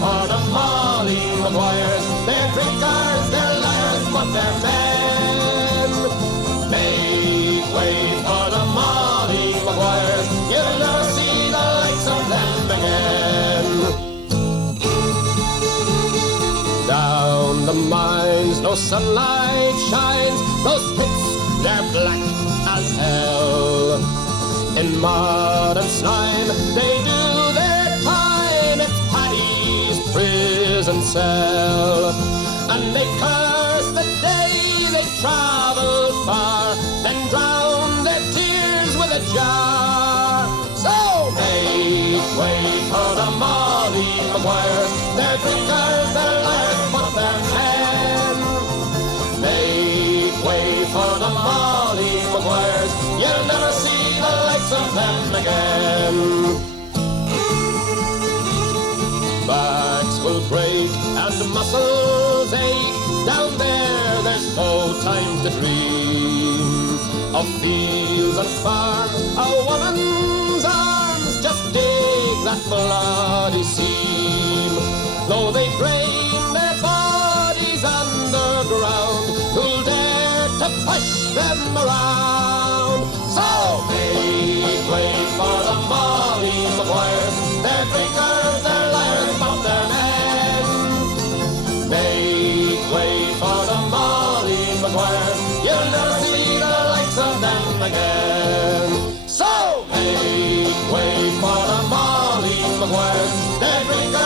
for the Molly Maguires. They're drinkers, they're liars, but they're men. Make way for the Molly Maguires. You'll never see the likes of them again. Down the mines, no sunlight shines. Those pits, they're black as hell. In mud and slime, they do their time. It's Paddy's prison cell. And they curse the day they travel far, then drown their tears with a jar. So make way for the Molly Maguires. They're drinkers, they're liars, but they're men. Make way for the Molly Maguires. You'll never see the likes of them again. Backs will break and muscles ache. Down there, there's no time to dream of fields and farms. A woman's arms just dig that bloody seam. Though they drain their bodies underground, who'll dare to push them around? So make way for the Molly Maguires. They're drinkers, they're liars, but they're men. Make way for the Molly Maguires. You'll never see the likes of them again. So make way for the Molly Maguires. They're drinkers.